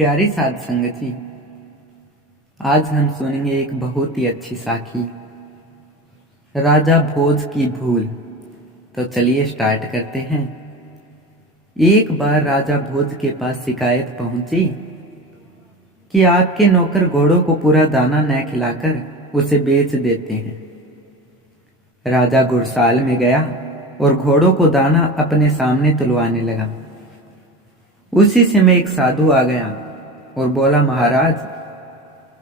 प्यारी साध संगत जी, आज हम सुनेंगे एक बहुत ही अच्छी साखी, राजा भोज की भूल। तो चलिए स्टार्ट करते हैं। एक बार राजा भोज के पास शिकायत पहुंची कि आपके नौकर घोड़ों को पूरा दाना न खिलाकर उसे बेच देते हैं। राजा घुड़साल में गया और घोड़ों को दाना अपने सामने तुलवाने लगा। उसी समय एक साधु आ गया और बोला, महाराज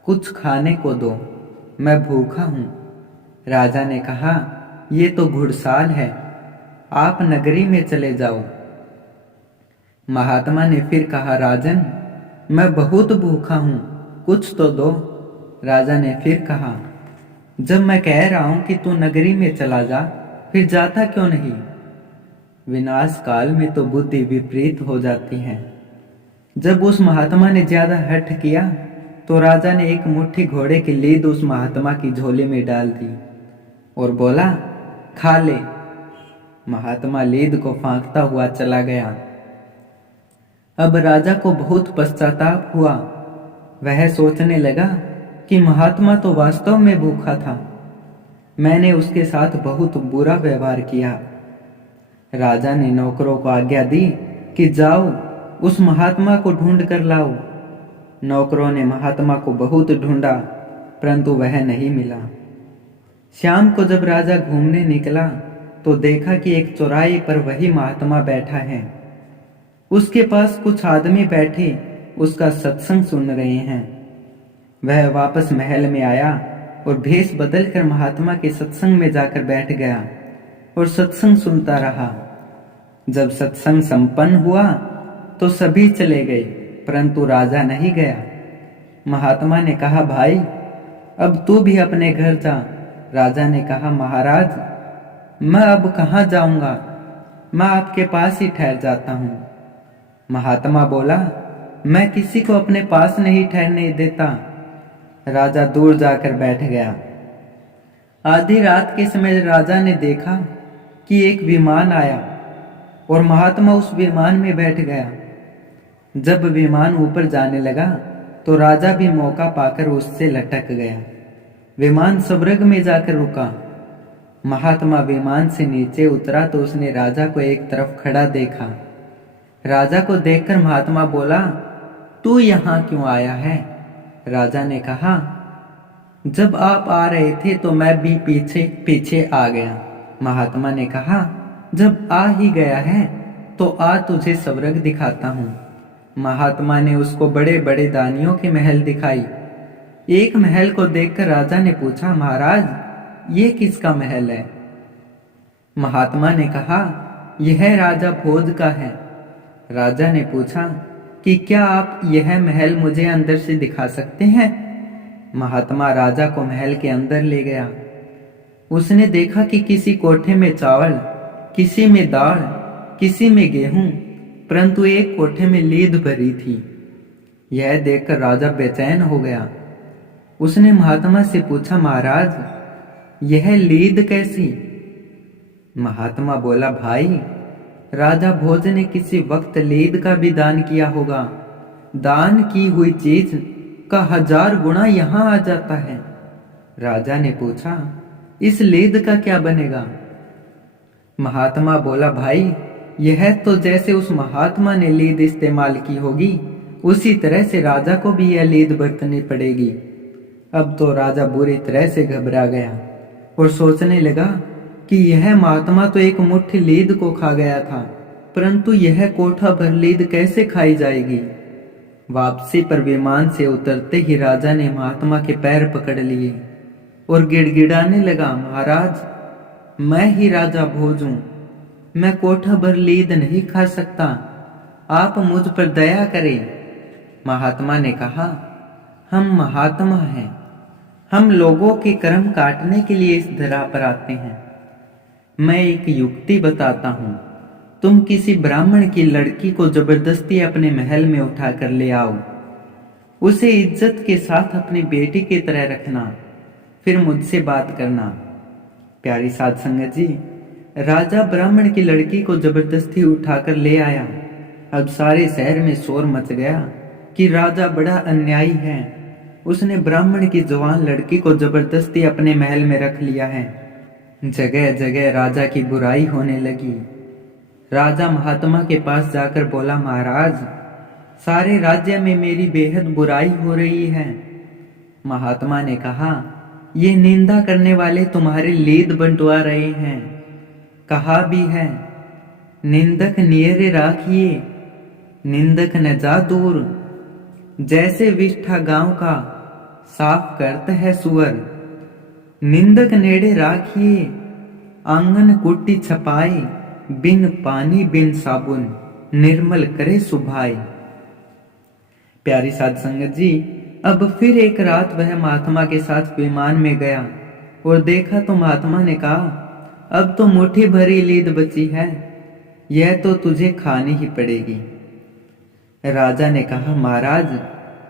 कुछ खाने को दो, मैं भूखा हूं। राजा ने कहा, ये तो घुड़साल है, आप नगरी में चले जाओ। महात्मा ने फिर कहा, राजन मैं बहुत भूखा हूं, कुछ तो दो। राजा ने फिर कहा, जब मैं कह रहा हूं कि तू नगरी में चला जा, फिर जाता क्यों नहीं? विनाश काल में तो बुद्धि विपरीत हो जाती है। जब उस महात्मा ने ज्यादा हठ किया तो राजा ने एक मुट्ठी घोड़े की लीद उस महात्मा की झोली में डाल दी और बोला, खा ले। महात्मा लीद को फांकता हुआ चला गया। अब राजा को बहुत पश्चाताप हुआ। वह सोचने लगा कि महात्मा तो वास्तव में भूखा था, मैंने उसके साथ बहुत बुरा व्यवहार किया। राजा ने नौकरों को आज्ञा दी कि जाओ उस महात्मा को ढूंढ कर लाओ। नौकरों ने महात्मा को बहुत ढूंढा, परंतु वह नहीं मिला। शाम को जब राजा घूमने निकला तो देखा कि एक चौराहे पर वही महात्मा बैठा है। उसके पास कुछ आदमी बैठे उसका सत्संग सुन रहे हैं। वह वापस महल में आया और भेष बदलकर महात्मा के सत्संग में जाकर बैठ गया और सत्संग सुनता रहा। जब सत्संग संपन्न हुआ तो सभी चले गए, परंतु राजा नहीं गया। महात्मा ने कहा, भाई अब तू भी अपने घर जा। राजा ने कहा, महाराज मैं अब कहाँ जाऊंगा, मैं आपके पास ही ठहर जाता हूँ। महात्मा बोला, मैं किसी को अपने पास नहीं ठहरने देता। राजा दूर जाकर बैठ गया। आधी रात के समय राजा ने देखा कि एक विमान आया और महात्मा उस विमान में बैठ गया। जब विमान ऊपर जाने लगा तो राजा भी मौका पाकर उससे लटक गया। विमान स्वर्ग में जाकर रुका। महात्मा विमान से नीचे उतरा तो उसने राजा को एक तरफ खड़ा देखा। राजा को देखकर महात्मा बोला, तू यहाँ क्यों आया है? राजा ने कहा, जब आप आ रहे थे तो मैं भी पीछे पीछे आ गया। महात्मा ने कहा, जब आ ही गया है तो आ तुझे स्वर्ग दिखाता हूँ। महात्मा ने उसको बड़े बड़े दानियों के महल दिखाई। एक महल को देखकर राजा ने पूछा, महाराज ये किसका महल है? महात्मा ने कहा, यह राजा भोज का है। राजा ने पूछा कि क्या आप यह महल मुझे अंदर से दिखा सकते हैं? महात्मा राजा को महल के अंदर ले गया। उसने देखा कि किसी कोठे में चावल, किसी में दाल, किसी में गेहूं, परंतु एक कोठे में लीद भरी थी। यह देखकर राजा बेचैन हो गया। उसने महात्मा से पूछा, महाराज यह लीद कैसी? महात्मा बोला, भाई राजा भोज ने किसी वक्त लीद का भी दान किया होगा। दान की हुई चीज का 1000 गुना यहाँ आ जाता है। राजा ने पूछा, इस लीद का क्या बनेगा? महात्मा बोला, भाई यह तो जैसे उस महात्मा ने लीद इस्तेमाल की होगी उसी तरह से राजा को भी यह लीद बरतनी पड़ेगी। अब तो राजा बुरी तरह से घबरा गया और सोचने लगा कि यह महात्मा तो एक मुट्ठी लीद को खा गया था, परंतु यह कोठा भर लीद कैसे खाई जाएगी? वापसी पर विमान से उतरते ही राजा ने महात्मा के पैर पकड़ लिए और गिड़गिड़ाने लगा, महाराज मैं ही राजा भोज हूं, मैं कोठा भर लीद नहीं खा सकता, आप मुझ पर दया करें। महात्मा ने कहा, हम महात्मा हैं, हम लोगों के कर्म काटने के लिए इस धरा पर आते हैं। मैं एक युक्ति बताता हूं, तुम किसी ब्राह्मण की लड़की को जबरदस्ती अपने महल में उठा कर ले आओ, उसे इज्जत के साथ अपनी बेटी की तरह रखना, फिर मुझसे बात करना। प्यारी साध संगत जी, राजा ब्राह्मण की लड़की को जबरदस्ती उठाकर ले आया। अब सारे शहर में शोर मच गया। कि राजा बड़ा अन्यायी है। उसने ब्राह्मण की जवान लड़की को जबरदस्ती अपने महल में रख लिया है। जगह जगह राजा की बुराई होने लगी। राजा महात्मा के पास जाकर बोला, महाराज, सारे राज्य में मेरी बेहद बुराई हो रही है। महात्मा ने कहा, ये निंदा करने वाले तुम्हारे लीद बंटवा रहे हैं। कहा भी है, निंदक नियरे राखिए, निंदक न जा दूर। जैसे विष्ठा गांव का साफ करता है सुअर, निंदक नेड़े राखिए, आंगन कुट्टी छपाए, बिन पानी बिन साबुन, निर्मल करे सुभाए। प्यारी साध संगत जी, अब फिर एक रात वह महात्मा के साथ विमान में गया और देखा तो महात्मा ने कहा, अब तो मुट्ठी भरी लीद बची है, यह तो तुझे खानी ही पड़ेगी। राजा ने कहा, महाराज,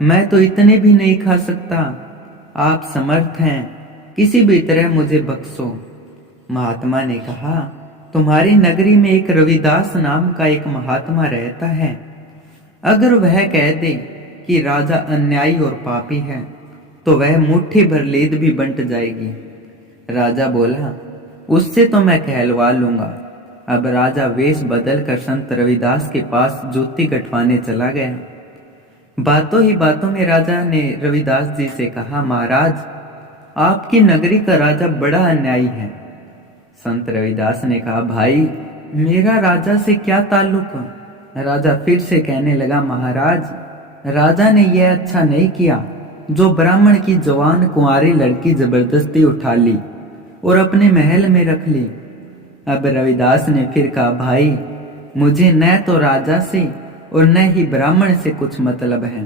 मैं तो इतने भी नहीं खा सकता, आप समर्थ हैं, किसी भी तरह मुझे बख्शो। महात्मा ने कहा, तुम्हारी नगरी में एक रविदास नाम का एक महात्मा रहता है। अगर वह कह दे कि राजा अन्यायी और पापी है तो वह मुट्ठी भर लीद भी बंट जाएगी। राजा बोला, उससे तो मैं कहलवा लूंगा। अब राजा वेश बदल कर संत रविदास के पास जूती कटवाने चला गया। बातों ही बातों में राजा ने रविदास जी से कहा, महाराज, आपकी नगरी का राजा बड़ा अन्यायी है। संत रविदास ने कहा, भाई, मेरा राजा से क्या ताल्लुक? राजा फिर से कहने लगा, महाराज, राजा ने यह अच्छा नहीं किया जो ब्राह्मण की जवान कुंवारी लड़की जबरदस्ती उठा ली और अपने महल में रख ली। अब रविदास ने फिर कहा, भाई, मुझे न तो राजा से और न ही ब्राह्मण से कुछ मतलब है।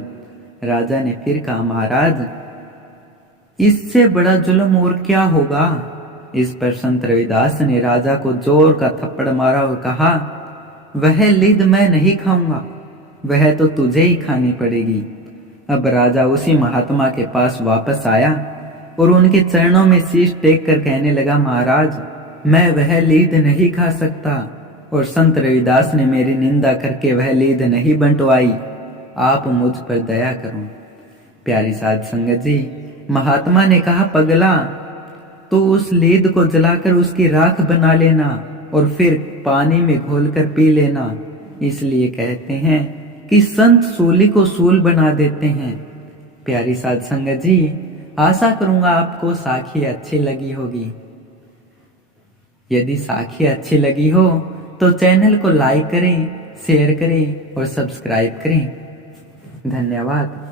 राजा ने फिर कहा, महाराज, इससे बड़ा जुल्म और क्या होगा? इस पर संत रविदास ने राजा को जोर का थप्पड़ मारा और कहा, वह लीद मैं नहीं खाऊंगा, वह तो तुझे ही खानी पड़ेगी। अब राजा उसी महात्मा के पास वापस आया और उनके चरणों में शीश टेक कर कहने लगा, महाराज, मैं वह लीद नहीं खा सकता और संत रविदास ने मेरी निंदा करके वह लीद नहीं बंटवाई, आप मुझ पर दया करो। प्यारी साध संगत जी, महात्मा ने कहा, पगला, तो उस लीद को जलाकर उसकी राख बना लेना और फिर पानी में घोलकर पी लेना। इसलिए कहते हैं कि संत सूली को सूल बना देते हैं। प्यारी साध संगत जी, आशा करूंगा आपको साखी अच्छी लगी होगी। यदि साखी अच्छी लगी हो तो चैनल को लाइक करें, शेयर करें और सब्सक्राइब करें। धन्यवाद।